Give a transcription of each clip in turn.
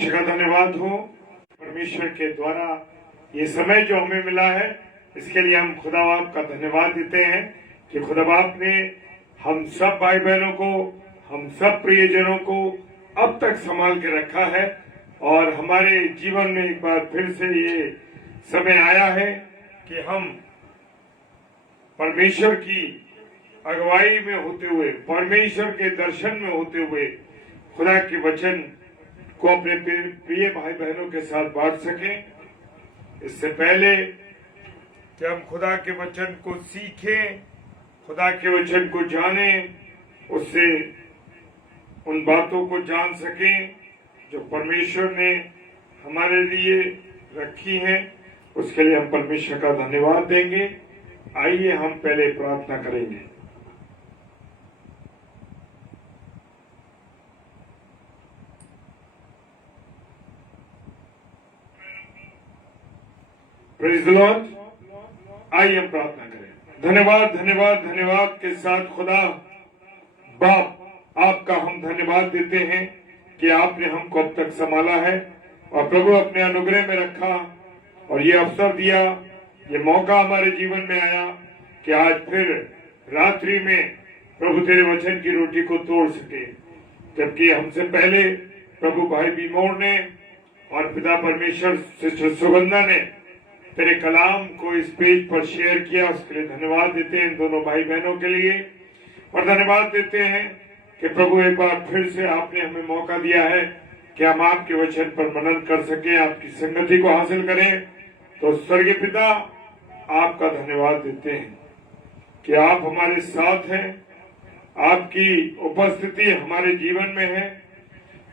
का धन्यवाद हो परमेश्वर के द्वारा ये समय जो हमें मिला है, इसके लिए हम खुदा बाप का धन्यवाद देते हैं कि खुदा बाप ने हम सब भाई बहनों को, हम सब प्रियजनों को अब तक संभाल के रखा है और हमारे जीवन में एक बार फिर से ये समय आया है कि हम परमेश्वर की अगुवाई में होते हुए, परमेश्वर के दर्शन में होते हुए खुदा के वचन को अपने प्रिय भाई बहनों के साथ बांट सकें। इससे पहले कि हम खुदा के वचन को सीखें, खुदा के वचन को जानें, उससे उन बातों को जान सकें जो परमेश्वर ने हमारे लिए रखी हैं, उसके लिए हम परमेश्वर का धन्यवाद देंगे। आइए हम पहले प्रार्थना करेंगे। Praise the Lord. आइए हम प्रार्थना करें। धन्यवाद धन्यवाद धन्यवाद के साथ खुदा बाप, आपका हम धन्यवाद देते हैं कि आपने हमको अब तक संभाला है और प्रभु अपने अनुग्रह में रखा और ये अवसर दिया, ये मौका हमारे जीवन में आया कि आज फिर रात्रि में प्रभु तेरे वचन की रोटी को तोड़ सके। जबकि हमसे पहले प्रभु भाई बीमोर ने और पिता परमेश्वर सिस्टर सुगंधा ने तेरे कलाम को इस पेज पर शेयर किया, उसके लिए धन्यवाद देते हैं इन दोनों भाई बहनों के लिए। और धन्यवाद देते हैं कि प्रभु एक बार फिर से आपने हमें मौका दिया है कि हम आपके वचन पर मनन कर सकें, आपकी संगति को हासिल करें। तो स्वर्गीय पिता, आपका धन्यवाद देते हैं कि आप हमारे साथ हैं, आपकी उपस्थिति हमारे जीवन में है।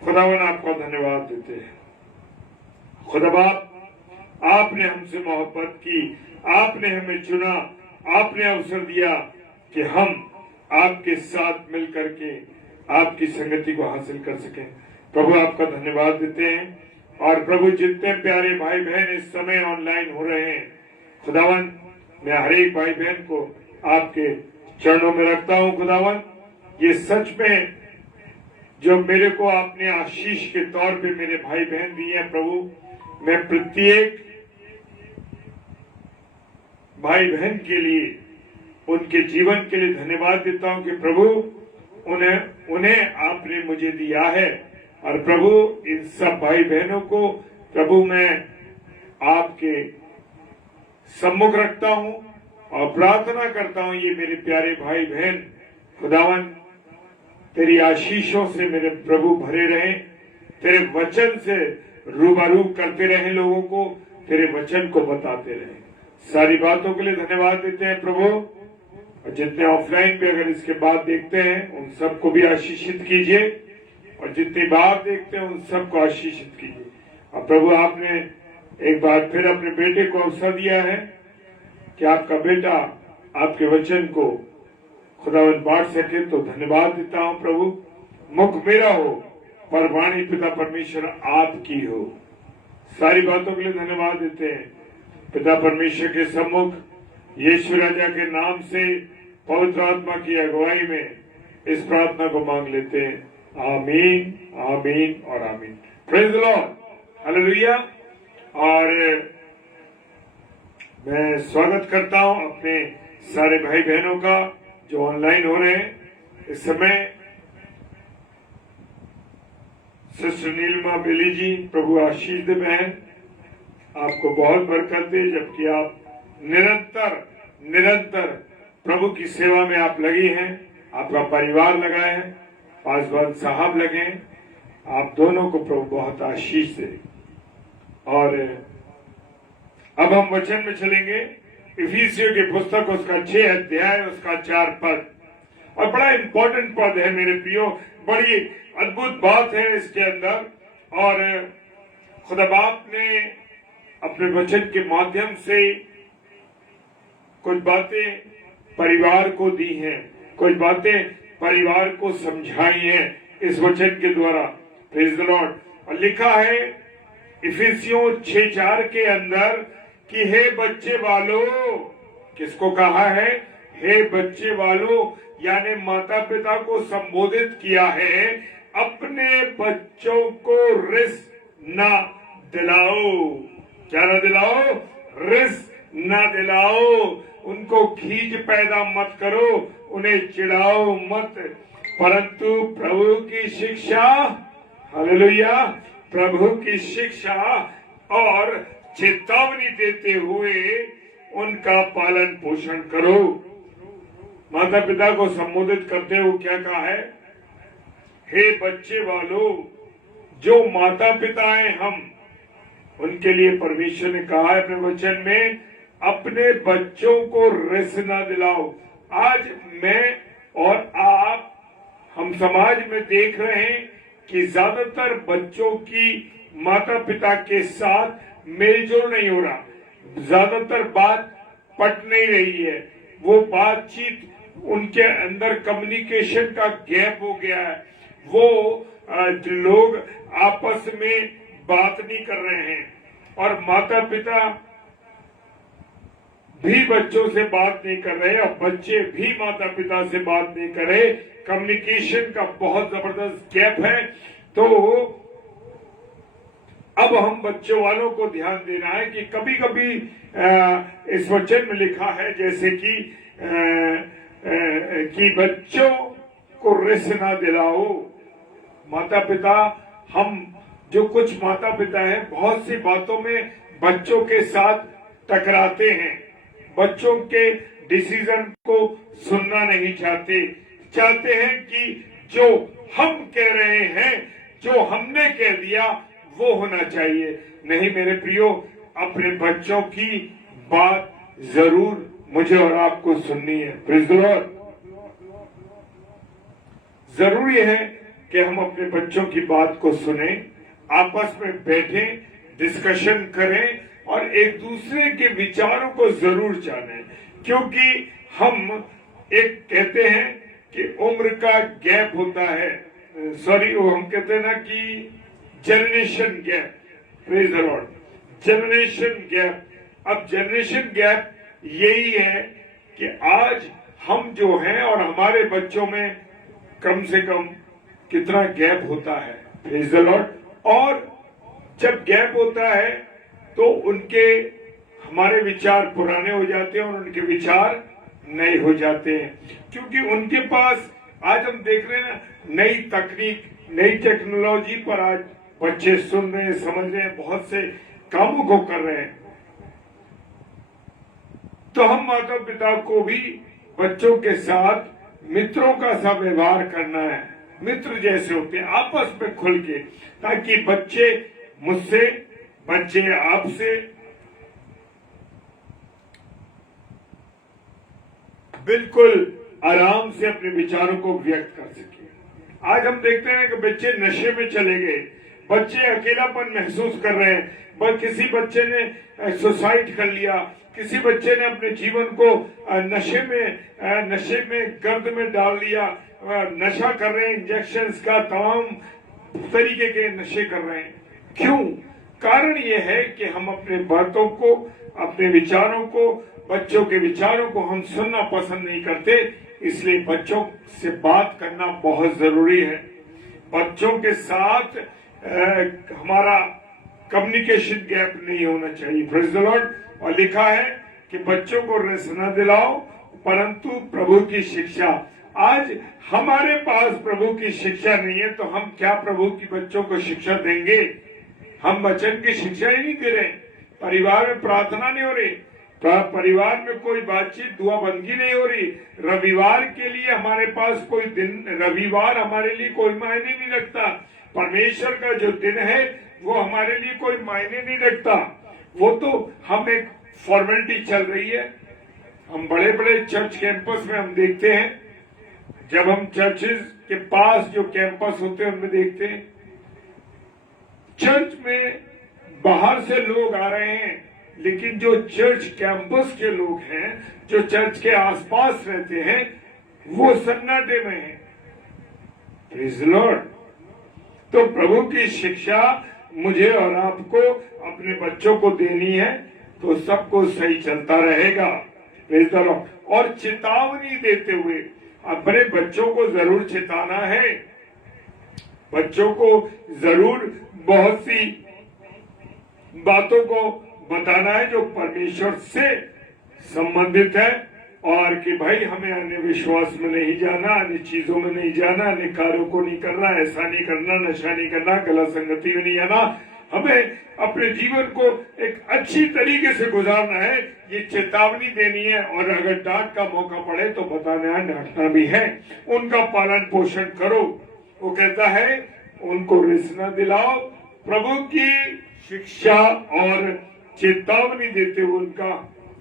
खुदावन, आपका धन्यवाद देते हैं। खुदा बाप, आपने हमसे मोहब्बत की, आपने हमें चुना, आपने अवसर दिया कि हम आपके साथ मिलकर के आपकी संगति को हासिल कर सकें। प्रभु, आपका धन्यवाद देते हैं। और प्रभु, जितने प्यारे भाई बहन इस समय ऑनलाइन हो रहे हैं, खुदावन, मैं हर एक भाई बहन को आपके चरणों में रखता हूं। खुदावन, ये सच में जो मेरे को आपने आशीष के तौर पे मेरे भाई बहन दिए हैं, प्रभु, मैं प्रत्येक भाई बहन के लिए, उनके जीवन के लिए धन्यवाद देता हूं कि प्रभु उन्हें आपने मुझे दिया है। और प्रभु, इन सब भाई बहनों को प्रभु मैं आपके सम्मुख रखता हूं और प्रार्थना करता हूं, ये मेरे प्यारे भाई बहन खुदावन तेरी आशीषों से मेरे प्रभु भरे रहें, तेरे वचन से रूबरू करते रहें, लोगों को तेरे वचन को बताते रहें। सारी बातों के लिए धन्यवाद देते हैं प्रभु। और जितने ऑफलाइन पे अगर इसके बाद देखते हैं, उन सबको भी आशीषित कीजिए और जितनी बार देखते हैं उन सबको आशीषित कीजिए। और प्रभु, आपने एक बार फिर अपने बेटे को अवसर दिया है कि आपका बेटा आपके वचन को खुदावन बांट सके, तो धन्यवाद देता हूं प्रभु। मुख मेरा हो पर वाणी पिता परमेश्वर आपकी हो। सारी बातों के लिए धन्यवाद देते हैं पिता परमेश्वर के सम्मुख यीशु राजा के नाम से पवित्र आत्मा की अगुवाई में इस प्रार्थना को मांग लेते हैं। आमीन, आमीन और आमीन। Praise the lord, hallelujah. और मैं स्वागत करता हूं अपने सारे भाई बहनों का जो ऑनलाइन हो रहे हैं इस समय। सिस्टर नीलिमा बेली जी, प्रभु आशीष दे बहन, आपको बहुत बरकत दे। जबकि आप निरंतर प्रभु की सेवा में आप लगी हैं, आपका परिवार लगा है, पासवान साहब लगे हैं, आप दोनों को प्रभु बहुत आशीष दे। और अब हम वचन में चलेंगे। इफिसियों की पुस्तक उसका 6 अध्याय उसका 4 पद, और बड़ा इंपॉर्टेंट पद है मेरे प्रियो, बड़ी अद्भुत बात है इसके अंदर। और खुदा बाप ने अपने वचन के माध्यम से कुछ बातें परिवार को दी हैं, कुछ बातें परिवार को समझाई हैं इस वचन के द्वारा। Praise the Lord. और लिखा है इफिसियों 6:4 के अंदर कि हे बच्चे वालों, किसको कहा है? हे बच्चे वालों, यानी माता पिता को संबोधित किया है। अपने बच्चों को रिस ना दिलाओ। क्या ना दिलाओ? रिस ना दिलाओ। उनको खींच पैदा मत करो, उन्हें चिढ़ाओ मत, परंतु प्रभु की शिक्षा, हालेलुया, प्रभु की शिक्षा और चेतावनी देते हुए उनका पालन पोषण करो। माता पिता को संबोधित करते हुए क्या कहा है? हे बच्चे वालों, जो माता पिता हैं हम, उनके लिए परमेश्वर ने कहा है अपने वचन में, अपने बच्चों को रिस ना दिलाओ। आज मैं और आप, हम समाज में देख रहे हैं कि ज्यादातर बच्चों की माता पिता के साथ मेलजोल नहीं हो रहा, ज्यादातर बात पट नहीं रही है, वो बातचीत, उनके अंदर कम्युनिकेशन का गैप हो गया है, वो लोग आपस में बात नहीं कर रहे हैं, और माता पिता भी बच्चों से बात नहीं कर रहे और बच्चे भी माता पिता से बात नहीं कर रहे। कम्युनिकेशन का बहुत जबरदस्त गैप है। तो अब हम बच्चों वालों को ध्यान देना है कि कभी कभी इस वचन में लिखा है जैसे कि बच्चों को रिस ना दिलाओ। माता पिता, हम जो कुछ माता पिता हैं, बहुत सी बातों में बच्चों के साथ टकराते हैं, बच्चों के डिसीजन को सुनना नहीं चाहते हैं कि जो हम कह रहे हैं, जो हमने कह दिया वो होना चाहिए। नहीं मेरे प्रियो, अपने बच्चों की बात जरूर मुझे और आपको सुननी है। Praise the Lord. जरूरी है कि हम अपने बच्चों की बात को सुने, आपस में बैठें, डिस्कशन करें और एक दूसरे के विचारों को जरूर जानें, क्योंकि हम एक कहते हैं कि उम्र का गैप होता है, सॉरी वो हम कहते हैं ना कि generation gap. Praise the Lord. Generation gap. अब जनरेशन गैप यही है कि आज हम जो हैं और हमारे बच्चों में कम से कम कितना गैप होता है। Praise the Lord. और जब गैप होता है तो उनके, हमारे विचार पुराने हो जाते हैं और उनके विचार नए हो जाते हैं, क्योंकि उनके पास, आज हम देख रहे हैं ना, नई तकनीक, नई टेक्नोलॉजी पर आज बच्चे सुन रहे हैं, समझ रहे हैं, बहुत से कामों को कर रहे हैं। तो हम माता पिता को भी बच्चों के साथ मित्रों का सा व्यवहार करना है, मित्र जैसे होते हैं, आपस में खुल के, ताकि बच्चे मुझसे, बच्चे आपसे बिल्कुल आराम से अपने विचारों को व्यक्त कर सके। आज हम देखते हैं कि बच्चे नशे में चले गए, बच्चे अकेलापन महसूस कर रहे हैं, किसी बच्चे ने सुसाइड कर लिया, किसी बच्चे ने अपने जीवन को नशे में गर्द में डाल लिया, नशा कर रहे हैं, इंजेक्शंस का तमाम तरीके के नशे कर रहे हैं। क्यों? कारण यह है कि हम अपने बातों को, अपने विचारों को, बच्चों के विचारों को हम सुनना पसंद नहीं करते, इसलिए बच्चों से बात करना बहुत जरूरी है। बच्चों के साथ हमारा कम्युनिकेशन गैप नहीं होना चाहिए। Praise the Lord. और लिखा है कि बच्चों को रिस न दिलाओ, परंतु प्रभु की शिक्षा। आज हमारे पास प्रभु की शिक्षा नहीं है, तो हम क्या प्रभु की बच्चों को शिक्षा देंगे? हम वचन की शिक्षा ही नहीं दे रहे, परिवार में प्रार्थना नहीं हो रही, परिवार में कोई बातचीत, दुआ बंदगी नहीं हो रही, रविवार के लिए हमारे पास कोई दिन, रविवार हमारे लिए कोई मायने नहीं रखता, परमेश्वर का जो दिन है वो हमारे लिए कोई मायने नहीं रखता, वो तो हम एक फॉर्मेलिटी चल रही है। हम बड़े बड़े चर्च कैंपस में हम देखते हैं, जब हम चर्चेज के पास जो कैंपस होते हैं उनमें देखते हैं, चर्च में बाहर से लोग आ रहे हैं, लेकिन जो चर्च कैंपस के लोग हैं, जो चर्च के आसपास रहते हैं, वो सन्नाटे में हैं। Praise the Lord. तो प्रभु की शिक्षा मुझे और आपको अपने बच्चों को देनी है, तो सबको सही चलता रहेगा। Praise the Lord. और चेतावनी देते हुए अपने बच्चों को जरूर चेताना है, बच्चों को जरूर बहुत सी बातों को बताना है जो परमेश्वर से संबंधित है, और कि भाई हमें अन्य विश्वास में नहीं जाना, अन्य चीजों में नहीं जाना, अन्य कार्यों को नहीं करना, ऐसा नहीं करना, नशा नहीं करना, गलत संगति में नहीं आना। हमें अपने जीवन को एक अच्छी तरीके से गुजारना है, ये चेतावनी देनी है। और अगर डांट का मौका पड़े तो बताना है, डांटना भी है। उनका पालन पोषण करो। वो कहता है उनको रिसना दिलाओ, प्रभु की शिक्षा और चेतावनी देते हुए उनका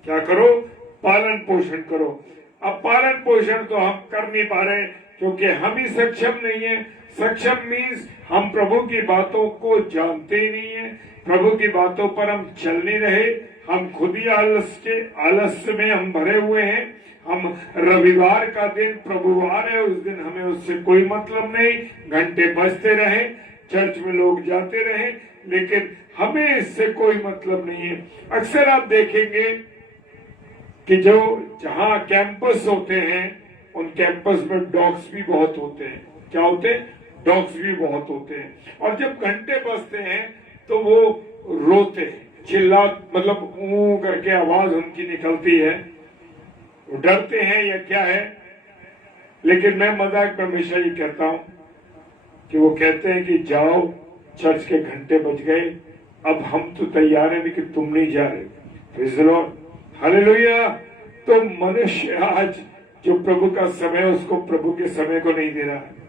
क्या करो, पालन पोषण करो। अब पालन पोषण तो हम कर नहीं पा रहे क्योंकि हम ही सक्षम नहीं है। सक्षम मीन्स हम प्रभु की बातों को जानते ही नहीं है, प्रभु की बातों पर हम चल नहीं रहे, हम खुद ही आलस्य में हम भरे हुए हैं। हम रविवार का दिन प्रभुवार है, उस दिन हमें उससे कोई मतलब नहीं, घंटे बजते रहे, चर्च में लोग जाते रहे, लेकिन हमें इससे कोई मतलब नहीं है। अक्सर आप देखेंगे कि जो जहाँ कैंपस होते हैं उन कैंपस में डॉग्स भी बहुत होते हैं। क्या होते हैं? डॉग्स भी बहुत होते हैं। और जब घंटे बजते हैं तो वो रोते हैं, चिल्ला मतलब ऊ करके आवाज उनकी निकलती है। वो डरते हैं या क्या है, लेकिन मैं मजाक में हमेशा ये कहता हूँ कि वो कहते हैं कि जाओ, चर्च के घंटे बज गए, अब हम तो तैयार हैं लेकिन तुम नहीं जा रहे। Praise the lord, hallelujah. तो मनुष्य आज जो प्रभु का समय, उसको प्रभु के समय को नहीं दे रहा है।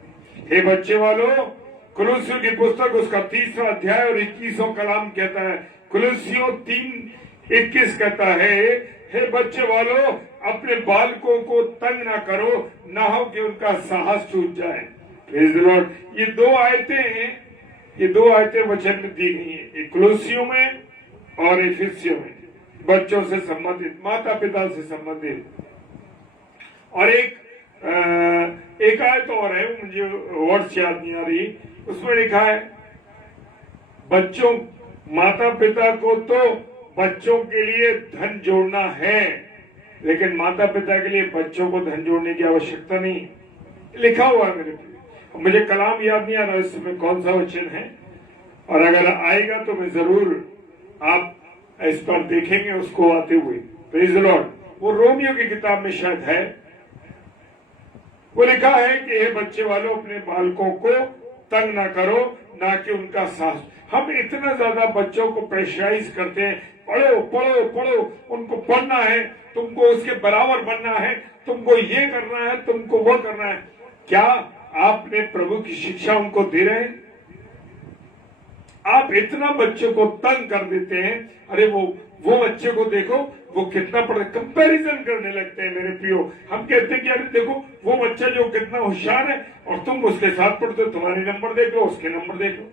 हे बच्चे वालों, कुलुस्सियों की पुस्तक उसका 3रा अध्याय और 21वां कलाम कहता है, कुलुस्सियों 3:21 कहता है, हे बच्चे वालों, अपने बालकों को तंग ना करो, ना हो कि उनका साहस छूट जाए। Praise the Lord. ये दो आयतें वचन में दी गई है, एक कुलुस्सियों में और इफिसियों में, बच्चों से संबंधित, माता पिता से संबंधित। और एक आयत और है, मुझे वर्ड्स याद नहीं आ रही, उसमें लिखा है बच्चों, माता पिता को तो बच्चों के लिए धन जोड़ना है, लेकिन माता पिता के लिए बच्चों को धन जोड़ने की आवश्यकता नहीं। लिखा हुआ है मेरे पे, मुझे कलाम याद नहीं आ रहा इस समय कौन सा वचन है, और अगर आएगा तो मैं जरूर आप इस पर देखेंगे उसको आते हुए। Praise the Lord. वो रोमियो की किताब में शायद है, वो लिखा है कि हे बच्चे वालों, अपने बालकों को तंग ना करो, ना कि उनका साहस। हम इतना ज्यादा बच्चों को प्रेशराइज करते हैं, पढ़ो पढ़ो पढ़ो, उनको पढ़ना है, तुमको उसके बराबर बनना है, तुमको ये करना है, तुमको वो करना है। क्या आपने प्रभु की शिक्षा उनको दे रहे हैं? आप इतना बच्चों को तंग कर देते हैं, अरे वो बच्चे को देखो, वो कितना पढ़े, कंपैरिजन करने लगते हैं मेरे प्रियो। हम कहते हैं कि अरे देखो वो बच्चा जो कितना होशियार है, और तुम उसके साथ पढ़ते हो, तुम्हारे नंबर देख लो, उसके नंबर देख लो।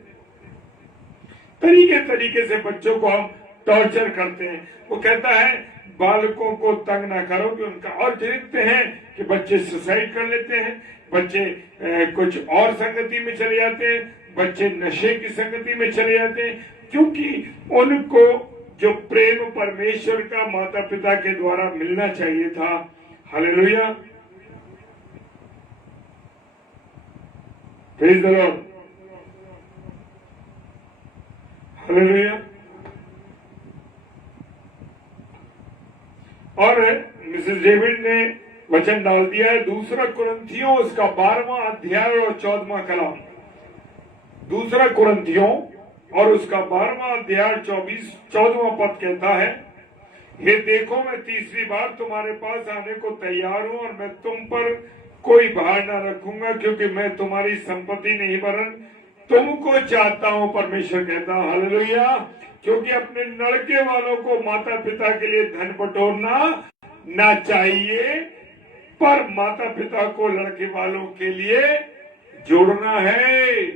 तरीके से बच्चों को हम टॉर्चर करते हैं। वो कहता है बालकों को तंग ना करो कि उनका, और देखते हैं कि बच्चे सुसाइड कर लेते हैं, बच्चे कुछ और संगति में चले जाते हैं, बच्चे नशे की संगति में चले जाते हैं, क्योंकि उनको जो प्रेम परमेश्वर का माता पिता के द्वारा मिलना चाहिए था। Hallelujah, praise the lord, hallelujah. और मिसेस डेविड ने वचन डाल दिया है, 2 कुरिन्थियों उसका 12वां अध्याय और 14वां कलाम। 2 कुरिन्थियों और उसका 12वां अध्याय 14वां पद कहता है, हे देखो मैं तीसरी बार तुम्हारे पास आने को तैयार हूं, और मैं तुम पर कोई भार न रखूंगा, क्योंकि मैं तुम्हारी संपत्ति नहीं वरन तुमको चाहता हूं। परमेश्वर कहता है, हालेलुया। क्योंकि अपने लड़के वालों को माता पिता के लिए धन बटोरना ना चाहिए, पर माता पिता को लड़के वालों के लिए जोड़ना है।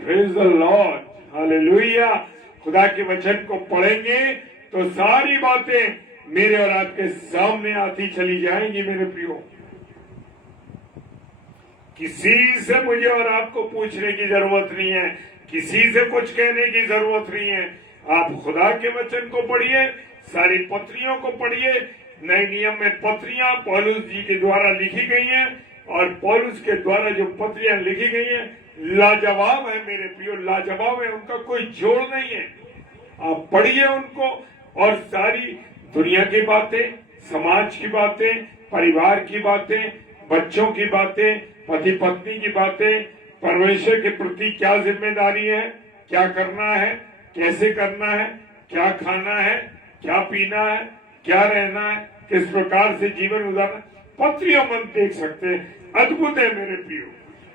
Praise the lord, hallelujah. खुदा के वचन को पढ़ेंगे तो सारी बातें मेरे और आपके सामने आती चली जाएंगी मेरे प्रियो। किसी से मुझे और आपको पूछने की जरूरत नहीं है, किसी से कुछ कहने की जरूरत नहीं है। आप खुदा के वचन को पढ़िए, सारी पत्रियों को पढ़िए। नए नियम में पत्रियां पौलुस जी के द्वारा लिखी गई हैं, और पौलुस के द्वारा जो पत्रियां लिखी गई हैं लाजवाब है मेरे प्रियो, लाजवाब है, उनका कोई जोड़ नहीं है। आप पढ़िए उनको, और सारी दुनिया की बातें, समाज की बातें, परिवार की बातें, बच्चों की बातें, पति पत्नी की बातें, परमेश्वर के प्रति क्या जिम्मेदारी है, क्या करना है, कैसे करना है, क्या खाना है, क्या पीना है, क्या रहना है, किस प्रकार से जीवन गुजारना, पत्रियों में देख सकते हैं। अद्भुत है मेरे प्रियो,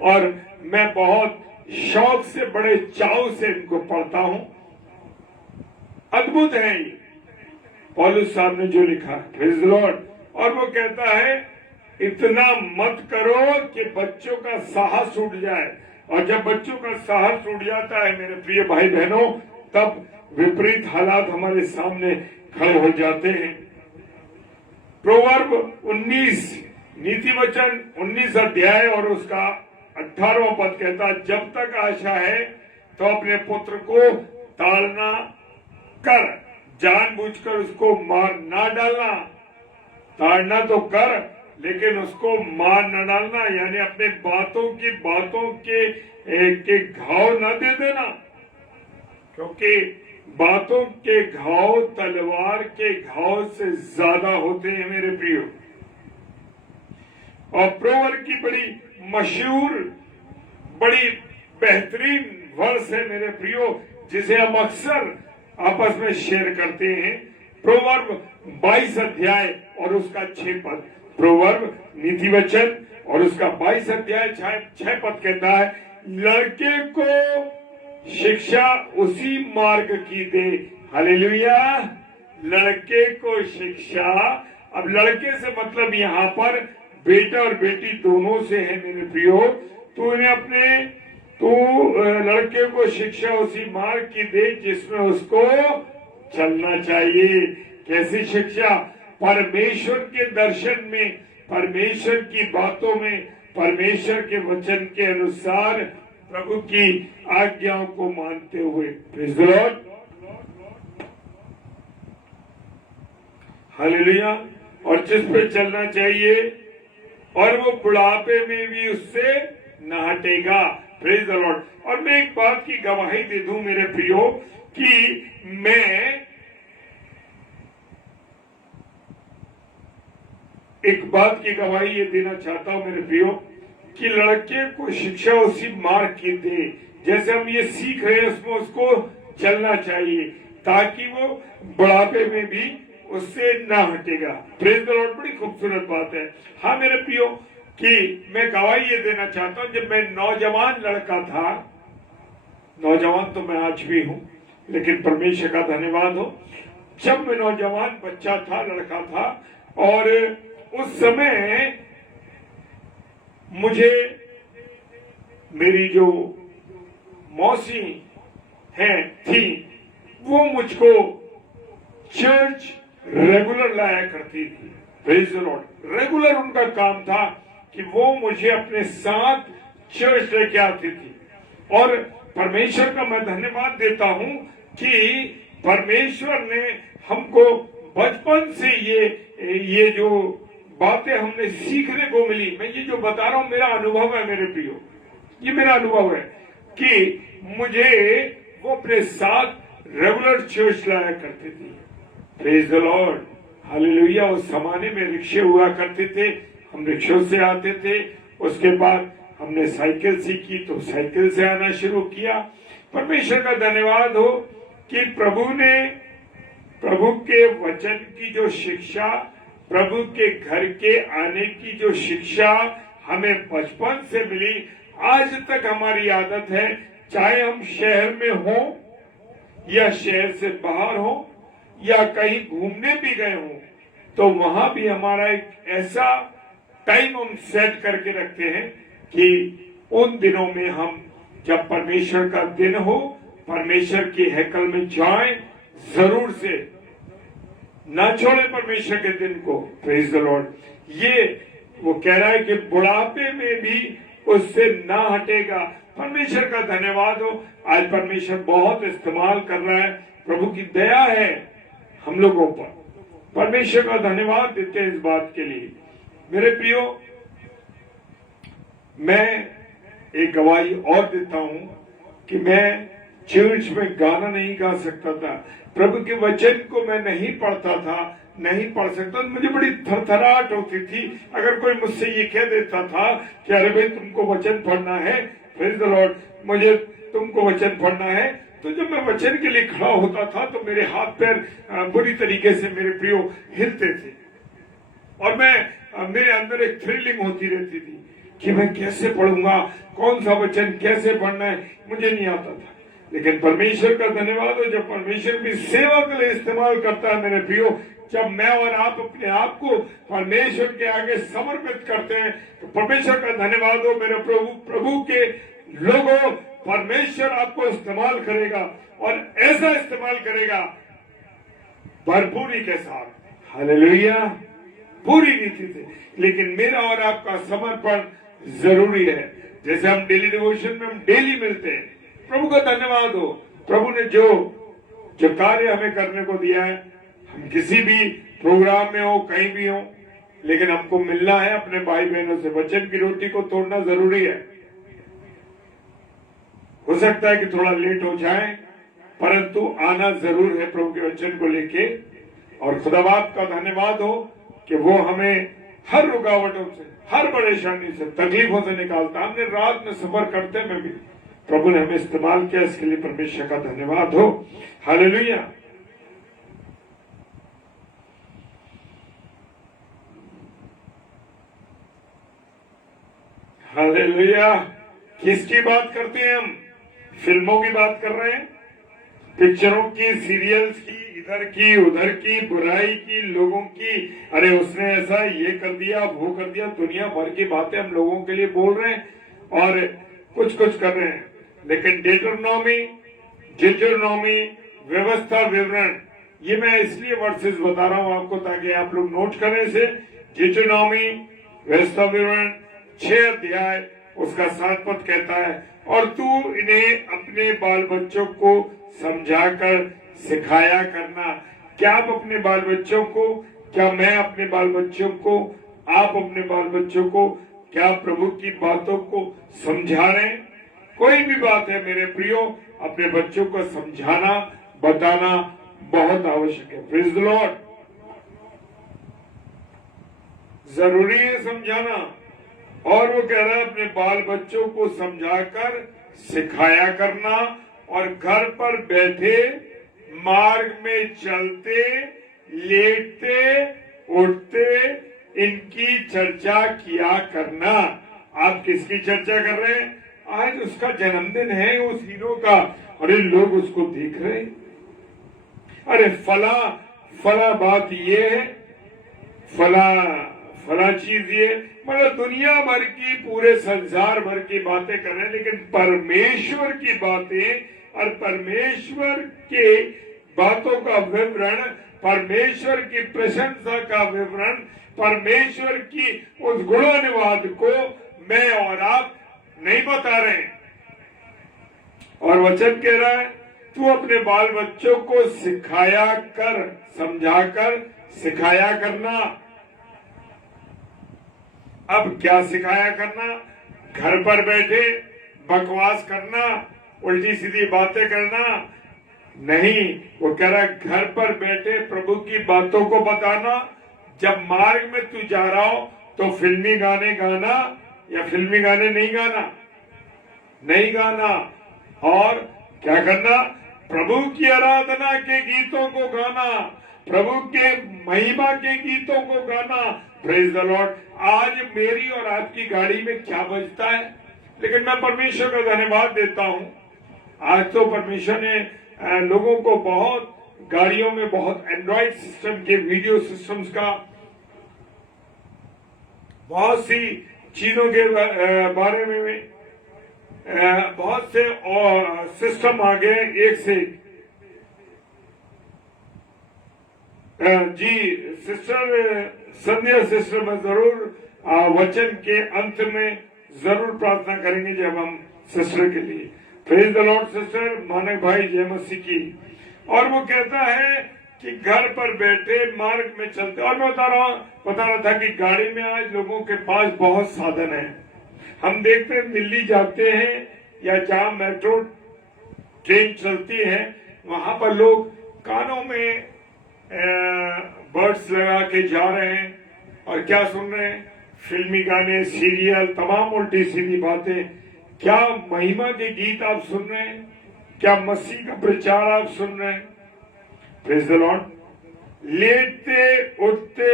और मैं बहुत शौक से, बड़े चाव से इनको पढ़ता हूं। अद्भुत है ये पौलुस साहब ने जो लिखा, प्रेज़ द लॉर्ड। और वो कहता है इतना मत करो कि बच्चों का साहस उठ जाए, और जब बच्चों का साहस उठ जाता है मेरे प्रिय भाई बहनों, तब विपरीत हालात हमारे सामने खड़े हो जाते हैं। प्रोवर्ब 19, नीति वचन 19 अध्याय और उसका 18वां पद कहता, जब तक आशा है तो अपने पुत्र को ताड़ना कर, जानबूझकर उसको मार ना डालना। ताड़ना तो कर, लेकिन उसको मार न डालना, यानी अपने बातों के घाव न दे देना, क्योंकि बातों के घाव तलवार के घाव से ज्यादा होते हैं मेरे प्रियो। और प्रोवर्ब की बड़ी मशहूर, बड़ी बेहतरीन वर्स है मेरे प्रियो, जिसे हम अक्सर आपस में शेयर करते हैं। प्रोवर्ब 22 अध्याय और उसका 6 पद, प्रोवर्ब नीति वचन और उसका 22 अध्याय 6 पद कहता है, लड़के को शिक्षा उसी मार्ग की दे। हालेलुया, लड़के को शिक्षा। अब लड़के से मतलब यहाँ पर बेटा और बेटी दोनों से है मेरे प्रियो। तू लड़के को शिक्षा उसी मार्ग की दे जिसमें उसको चलना चाहिए। कैसी शिक्षा? परमेश्वर के दर्शन में, परमेश्वर की बातों में, परमेश्वर के वचन के अनुसार प्रभु की आज्ञाओं को मानते हुए। Praise the lord, hallelujah. और जिस पे चलना चाहिए, और वो बुढ़ापे में भी उससे न हटेगा। Praise the Lord. और मैं एक बात की गवाही दे दूं मेरे प्रियो, कि मैं एक बात की गवाही ये देना चाहता हूं मेरे प्रियो, कि लड़के को शिक्षा उसी मार्ग की दे, जैसे हम ये सीख रहे हैं उसमें उसको चलना चाहिए, ताकि वो बुढ़ापे में भी उससे ना हटेगा। प्रेज़ द लॉर्ड, बड़ी खूबसूरत बात है। हाँ मेरे प्रियो, कि मैं गवाही ये देना चाहता हूं, जब मैं नौजवान लड़का था, नौजवान तो मैं आज भी हूं, लेकिन परमेश्वर का धन्यवाद हो, जब मैं नौजवान बच्चा था, लड़का था, और उस समय मुझे मेरी जो मौसी थी, वो मुझको चर्च रेगुलर लाया करती थी। Praise the Lord. रेगुलर उनका काम था कि वो मुझे अपने साथ चर्च लेके आती थी। और परमेश्वर का मैं धन्यवाद देता हूं कि परमेश्वर ने हमको बचपन से ये जो बातें हमने सीखने को मिली, मैं ये जो बता रहा हूं मेरा अनुभव है मेरे प्रियो, ये मेरा अनुभव है कि मुझे वो अपने साथ रेगुलर चर्च लाया करती थी। Praise the lord, hallelujah. उस जमाने में रिक्शे हुआ करते थे, हम रिक्शों से आते थे। उसके बाद हमने साइकिल सीखी तो साइकिल से आना शुरू किया। परमेश्वर का धन्यवाद हो कि प्रभु के वचन की जो शिक्षा, प्रभु के घर के आने की जो शिक्षा हमें बचपन से मिली, आज तक हमारी आदत है, चाहे हम शहर में हो या शहर से बाहर हो या कहीं घूमने भी गए हो, तो वहां भी हमारा एक ऐसा टाइम हम सेट करके रखते हैं कि उन दिनों में हम जब परमेश्वर का दिन हो, परमेश्वर की हैकल में जाएं, जरूर से ना छोड़े परमेश्वर के दिन को। Praise the Lord. ये वो कह रहा है कि बुढ़ापे में भी उससे ना हटेगा। परमेश्वर का धन्यवाद हो, आज परमेश्वर बहुत इस्तेमाल कर रहा है। प्रभु की दया है हम लोगों पर। परमेश्वर का धन्यवाद देते हैं इस बात के लिए। मेरे प्रियो, मैं एक गवाही और देता हूं कि मैं चर्च में गाना नहीं गा सकता था, प्रभु के वचन को मैं नहीं पढ़ता था, नहीं पढ़ सकता, मुझे बड़ी थरथराहट होती थी अगर कोई मुझसे ये कह देता था कि अरे भाई तुमको वचन पढ़ना है, प्रेज़ द लॉर्ड, मुझे तुमको वचन पढ़ना है। तो जब मैं वचन के लिए खड़ा होता था तो मेरे हाथ पैर बुरी तरीके से मेरे प्रियो हिलते थे और मेरे अंदर एक थ्रिलिंग होती रहती थी कि मैं कैसे पढ़ूंगा, कौन सा वचन कैसे पढ़ना है, मुझे नहीं आता था। लेकिन परमेश्वर का धन्यवाद हो, जब परमेश्वर भी सेवा के लिए इस्तेमाल करता है मेरे प्रियो, जब मैं और आप अपने आप को परमेश्वर के आगे समर्पित करते हैं तो परमेश्वर का धन्यवाद हो मेरे प्रभु के लोगों, परमेश्वर आपको इस्तेमाल करेगा और ऐसा इस्तेमाल करेगा भरपूरी के साथ, हालेलुया, पूरी रीति से। लेकिन मेरा और आपका समर्पण जरूरी है। जैसे हम डेली डिवोशन में हम डेली मिलते हैं, प्रभु का धन्यवाद हो, प्रभु ने जो कार्य हमें करने को दिया है, हम किसी भी प्रोग्राम में हो, कहीं भी हो, लेकिन हमको मिलना है अपने भाई बहनों से। वचन की रोटी को तोड़ना जरूरी है। हो सकता है कि थोड़ा लेट हो जाए, परंतु आना जरूर है प्रभु के वचन को लेके। और खुदाबाद का धन्यवाद हो कि वो हमें हर रुकावटों से, हर परेशानी से, तकलीफों से निकालता। हमने रात में सफर करते में भी प्रभु ने हमें इस्तेमाल किया, इसके लिए परमेश्वर का धन्यवाद हो, हालेलुया। हालेलुया। किसकी बात करते हैं हम? फिल्मों की बात कर रहे हैं, पिक्चरों की, सीरियल्स की, इधर की उधर की, बुराई की, लोगों की, अरे उसने ऐसा ये कर दिया, वो कर दिया, दुनिया भर की बातें हम लोगों के लिए बोल रहे हैं और कुछ कर रहे हैं। लेकिन डिटरनॉमी, व्यवस्था विवरण, ये मैं इसलिए वर्सेस बता रहा हूं आपको ताकि आप लोग नोट करें से। डिटरनॉमी, व्यवस्था विवरण 6 अध्याय उसका 7 पद कहता है, और तू इन्हें अपने बाल बच्चों को समझाकर सिखाया करना। क्या आप अपने बाल बच्चों को, क्या मैं अपने बाल बच्चों को, आप अपने बाल बच्चों को क्या प्रभु की बातों को समझा रहे हैं? कोई भी बात है मेरे प्रियो, अपने बच्चों को समझाना, बताना बहुत आवश्यक है। Praise the Lord. जरूरी है समझाना। और वो कह रहा है अपने बाल बच्चों को समझाकर सिखाया करना, और घर पर बैठे, मार्ग में चलते, लेटते, उठते इनकी चर्चा किया करना। आप किसकी चर्चा कर रहे हैं? आज उसका जन्मदिन है उस हीरो का, अरे लोग उसको देख रहे हैं, अरे फला बात ये है, फला चीज ये, मतलब दुनिया भर की, पूरे संसार भर की बातें कर रहे हैं। लेकिन परमेश्वर की बातें और परमेश्वर के बातों का विवरण, परमेश्वर की प्रशंसा का विवरण, परमेश्वर की उस गुणानुवाद को मैं और आप नहीं बता रहे हैं। और वचन कह रहा है तू अपने बाल बच्चों को सिखाया कर, समझाकर सिखाया करना। अब क्या सिखाया करना? घर पर बैठे बकवास करना, उल्टी सीधी बातें करना नहीं। वो कह रहा है घर पर बैठे प्रभु की बातों को बताना। जब मार्ग में तू जा रहा हो तो फिल्मी गाने गाना, या फिल्मी गाने नहीं गाना, और क्या करना? प्रभु की आराधना के गीतों को गाना, प्रभु के महिमा के गीतों को गाना। Praise the Lord. आज मेरी और आपकी गाड़ी में क्या बजता है, लेकिन मैं परमेश्वर का धन्यवाद देता हूं, आज तो परमेश्वर ने लोगों को बहुत गाड़ियों में बहुत एंड्रॉइड सिस्टम के, वीडियो सिस्टम्स का, बहुत सी चीजों के बारे में बहुत से सिस्टम आ गए एक से। जी सिस्टर संध्या सिस्टर में जरूर वचन के अंत में जरूर प्रार्थना करेंगे जब हम सिस्टर के लिए। प्रेज द लॉर्ड सिस्टर मानक भाई जय मसीह की। और वो कहता है कि घर पर बैठे मार्ग में चलते, और मैं बता रहा था कि गाड़ी में आज लोगों के पास बहुत साधन है। हम देखते हैं दिल्ली जाते हैं या जहां मेट्रो ट्रेन चलती है, वहां पर लोग कानों में बर्ड्स लगा के जा रहे हैं और क्या सुन रहे हैं? फिल्मी गाने, सीरियल, तमाम उल्टी सीधी बातें। क्या महिमा के गीत आप सुन रहे हैं? क्या मसीह का प्रचार आप सुन रहे हैं? Praise the Lord. लेटते उठते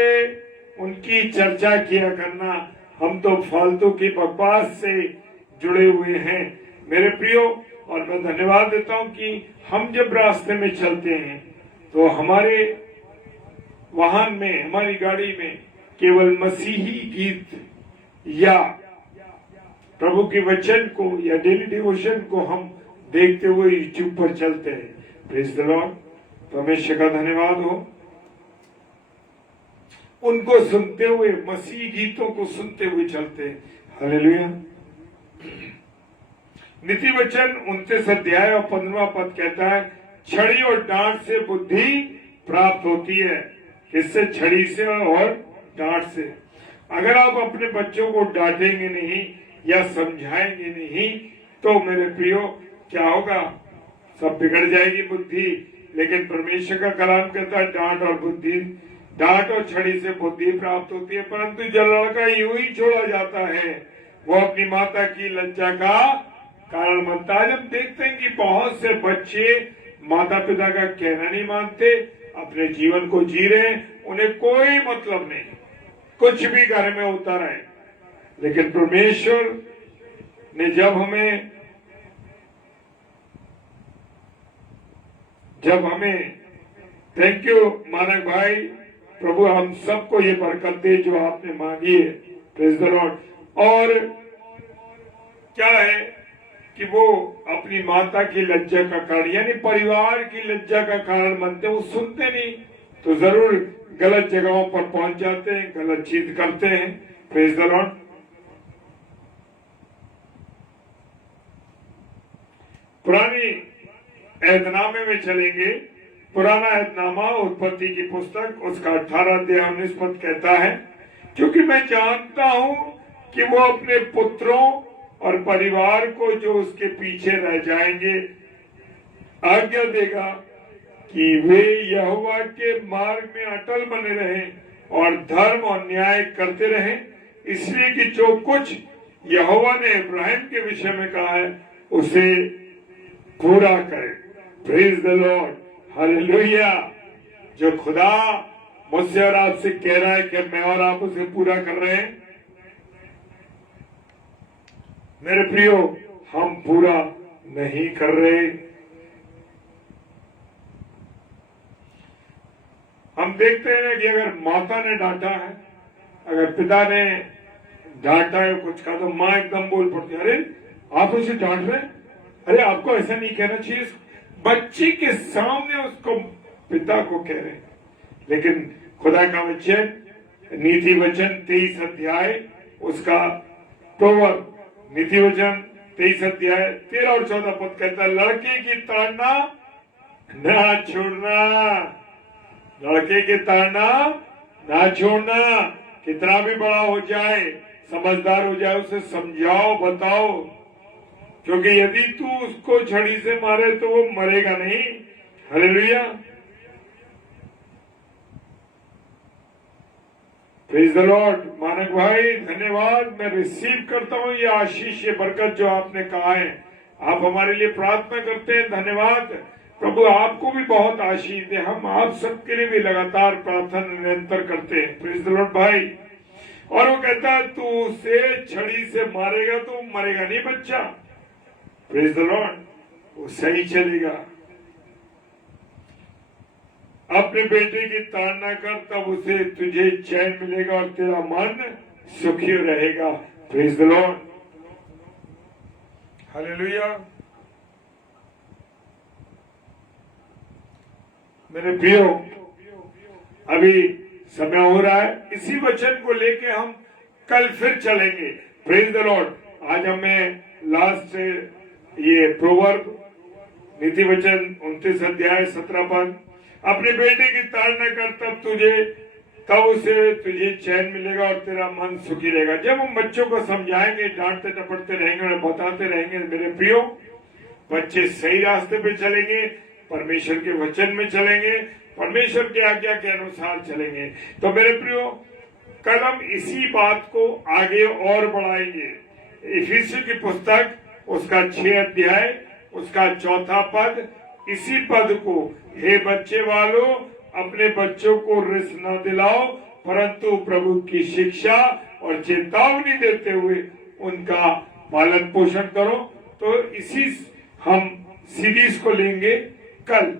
उनकी चर्चा किया करना, हम तो फालतू की बकवास से जुड़े हुए हैं मेरे प्रियो। और मैं धन्यवाद देता हूं कि हम जब रास्ते में चलते हैं तो हमारे वाहन में, हमारी गाड़ी में केवल मसीही गीत या प्रभु के वचन को या डेली डिवोशन को हम देखते हुए यूट्यूब पर चलते हैं। Praise the Lord. परमेश्वर का धन्यवाद हो। उनको सुनते हुए, मसीह गीतों को सुनते हुए चलते हैं। हालेलुया। नीति वचन 29 अध्याय और 15वां पद कहता है, छड़ी और डांट से बुद्धि प्राप्त होती है। किससे? छड़ी से और डांट से। अगर आप अपने बच्चों को डांटेंगे नहीं या समझाएंगे नहीं तो मेरे प्रियो क्या होगा? सब बिगड़ जाएगी बुद्धि। लेकिन परमेश्वर का कलाम कहता है डांट और बुद्धि, डांट और छड़ी से बुद्धि प्राप्त होती है। परंतु जो लड़का यूं ही छोड़ा जाता है वो अपनी माता की लज्जा का कारण बनता है। हम देखते हैं कि बहुत से बच्चे माता पिता का कहना नहीं मानते, अपने जीवन को जी रहे हैं, उन्हें कोई मतलब नहीं, कुछ भी घर में होता रहे। लेकिन परमेश्वर ने जब हमें थैंक यू मानक भाई, प्रभु हम सबको ये बरकत दे जो आपने मांगी है। Praise the Lord. और क्या है कि वो अपनी माता की लज्जा का कारण यानी परिवार की लज्जा का कारण बनते, वो सुनते नहीं तो जरूर गलत जगहों पर पहुंच जाते हैं, गलत चीज करते हैं। Praise the Lord. पुरानी ऐतनामे में चलेंगे। पुराना ऐतनामा उत्पत्ति की पुस्तक उसका 18 अध्याय 19 पद कहता है, क्योंकि मैं जानता हूं कि वो अपने पुत्रों और परिवार को जो उसके पीछे रह जाएंगे आज्ञा देगा कि वे यहोवा के मार्ग में अटल बने रहें और धर्म और न्याय करते रहें, इसलिए कि जो कुछ यहोवा ने इब्राहिम के विषय में कहा है उसे पूरा करें। Praise the lord. हालेलुया। जो खुदा मुझसे और आपसे कह रहा है कि मैं और आप उसे पूरा कर रहे हैं, मेरे प्रियो हम पूरा नहीं कर रहे। हम देखते हैं कि अगर माता ने डांटा है, अगर पिता ने डांटा है कुछ का, तो माँ एकदम बोल पड़ती है, अरे आप उसे डांट रहे, अरे आपको ऐसा नहीं कहना चाहिए। बच्ची के सामने उसको पिता को कह रहे। लेकिन खुदा का वचन नीति वचन 23 अध्याय उसका प्रोवर्ब नीति वचन 23 अध्याय 13 और 14 पद कहता है, लड़के की ताड़ना ना छोड़ना, लड़के की ताड़ना ना छोड़ना। कितना भी बड़ा हो जाए, समझदार हो जाए, उसे समझाओ, बताओ, क्योंकि यदि तू उसको छड़ी से मारे तो वो मरेगा नहीं। हालेलुया। Praise the Lord. मानक भाई धन्यवाद, मैं रिसीव करता हूँ ये आशीष, ये बरकत जो आपने कहा है। आप हमारे लिए प्रार्थना करते हैं, धन्यवाद। प्रभु आपको भी बहुत आशीष दे। हम आप सबके लिए भी लगातार प्रार्थना निरंतर करते हैं। प्रेज़ द लॉर्ड भाई। और वो कहता है तू उसे छड़ी से मारेगा तो मरेगा नहीं बच्चा। Praise the Lord. वो सही चलेगा। अपने बेटे की ताड़ना कर, तब उसे तुझे चैन मिलेगा और तेरा मन सुखी रहेगा। Praise the lord. हालेलुया। मेरे प्रियो अभी समय हो रहा है, इसी वचन को लेके हम कल फिर चलेंगे। Praise the Lord. आज हमें लास्ट ये प्रोवर्ब नीति वचन 29 अध्याय 17 पद, अपने बेटे की ताड़ना कर तब उसे तुझे चैन मिलेगा और तेरा मन सुखी रहेगा। जब हम बच्चों को समझाएंगे, डांटते टपटते रहेंगे और बताते रहेंगे, मेरे प्रियो बच्चे सही रास्ते पे चलेंगे, परमेश्वर के वचन में चलेंगे, परमेश्वर की आज्ञा के अनुसार चलेंगे। तो मेरे प्रियो, कल हम इसी बात को आगे और बढ़ाएंगे। इफिसियों की पुस्तक उसका 6 अध्याय उसका 4 पद, इसी पद को, हे बच्चे वालों अपने बच्चों को रिस न दिलाओ, परंतु प्रभु की शिक्षा और चेतावनी देते हुए उनका पालन पोषण करो। तो इसी हम सीरीज को लेंगे कल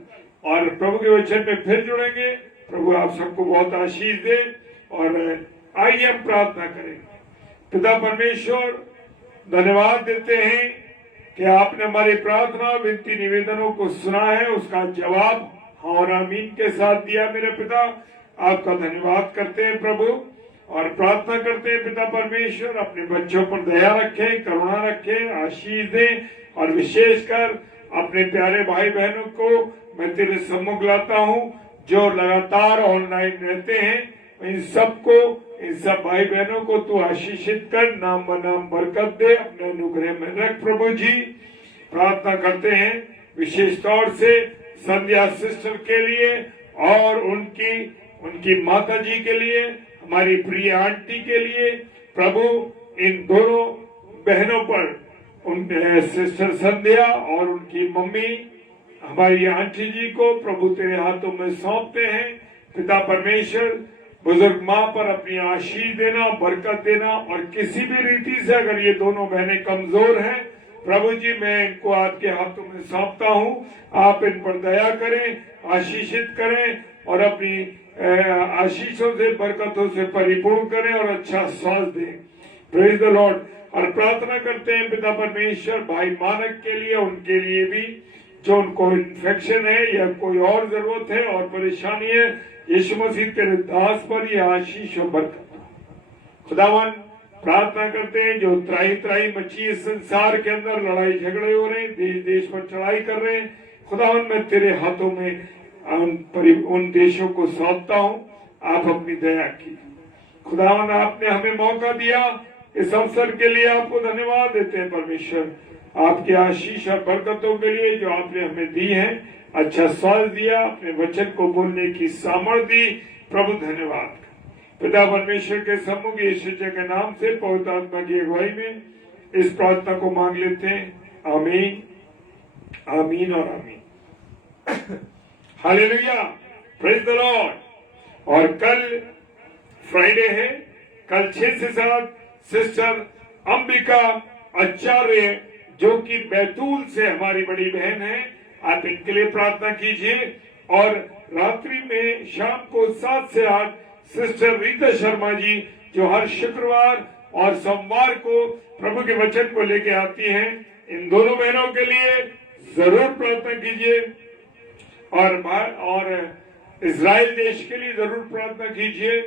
और प्रभु के वचन में फिर जुड़ेंगे। प्रभु आप सबको बहुत आशीष दे। और आइए हम प्रार्थना करें। पिता परमेश्वर, धन्यवाद देते हैं कि आपने हमारी प्रार्थना विनती निवेदनों को सुना है, उसका जवाब हाँ और आमीन के साथ दिया। मेरे पिता, आपका धन्यवाद करते हैं प्रभु, और प्रार्थना करते हैं पिता परमेश्वर अपने बच्चों पर दया रखे, करुणा रखे, आशीष दे। और विशेषकर अपने प्यारे भाई बहनों को मैं तेरे सम्मुख लाता हूँ जो लगातार ऑनलाइन रहते हैं। इन सबको, इन सब भाई बहनों को तू आशीषित कर, नाम बनाम बरकत दे, अपने अनुग्रह में रख। प्रभु जी, प्रार्थना करते हैं विशेष तौर से संध्या सिस्टर के लिए और उनकी माता जी के लिए, हमारी प्रिय आंटी के लिए। प्रभु इन दोनों बहनों पर, उन सिस्टर संध्या और उनकी मम्मी हमारी आंटी जी को प्रभु तेरे हाथों में सौंपते हैं। पिता परमेश्वर, बुजुर्ग माँ पर अपनी आशीष देना, बरकत देना, और किसी भी रीति से अगर ये दोनों बहनें कमजोर हैं, प्रभु जी मैं इनको आपके हाथों में सौंपता हूँ। आप इन पर दया करें, आशीषित करें और अपनी आशीषों से, बरकतों से परिपूर्ण करें और अच्छा स्वास्थ्य दें। Praise the Lord. और प्रार्थना करते हैं पिता परमेश्वर भाई मानक के लिए, उनके लिए भी जो उनको इन्फेक्शन है या कोई और जरूरत है और परेशानी है, यीशु मसीह तेरे दास पर ये आशीष और बरकत। खुदावन, प्रार्थना करते हैं जो त्राही त्राही मची इस संसार के अंदर लड़ाई झगड़े हो रहे हैं, देश देश पर चढ़ाई कर रहे हैं, खुदावन मैं तेरे हाथों में उन देशों को सौंपता हूँ। आप अपनी दया की। खुदावन, आपने हमें मौका दिया, इस अवसर के लिए आपको धन्यवाद देते हैं परमेश्वर। आपकी आशीष और बरकतों के लिए जो आपने हमें दी है, अच्छा स्वास्थ्य दिया, अपने वचन को बोलने की सामर्थ्य दी। प्रभु धन्यवाद। पिता परमेश्वर के सम्मुख यीशु के नाम से पवित्र आत्मा की अगुवाई में इस प्रार्थना को मांग लेते हैं। आमीन, आमीन और आमीन। Hallelujah, praise the Lord. और कल फ्राइडे है, कल 6 से 7 सिस्टर अंबिका आचार्य जो कि बैतूल से हमारी बड़ी बहन है, आप इनके लिए प्रार्थना कीजिए। और रात्रि में शाम को 7 से 8 सिस्टर रीता शर्मा जी जो हर शुक्रवार और सोमवार को प्रभु के वचन को लेके आती हैं, इन दोनों बहनों के लिए जरूर प्रार्थना कीजिए। और इजराइल देश के लिए जरूर प्रार्थना कीजिए।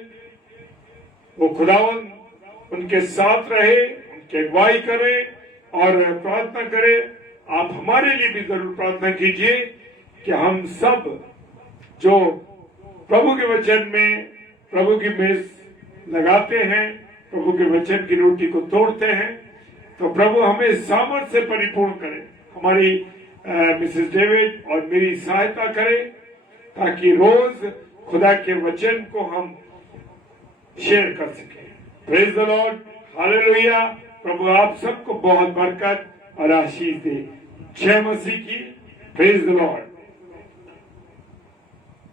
वो खुदावन उनके साथ रहे, उनकी अगुवाई करे और प्रार्थना करे। आप हमारे लिए भी जरूर प्रार्थना कीजिए कि हम सब जो प्रभु के वचन में प्रभु की मेज लगाते हैं, प्रभु के वचन की रोटी को तोड़ते हैं, तो प्रभु हमें सामर्थ्य से परिपूर्ण करे। हमारी मिसेस डेविड और मेरी सहायता करे ताकि रोज खुदा के वचन को हम शेयर कर सके। Praise the lord, hallelujah. प्रभु आप सबको बहुत बरकत और आशीष दे। जय मसीह की। Praise the Lord.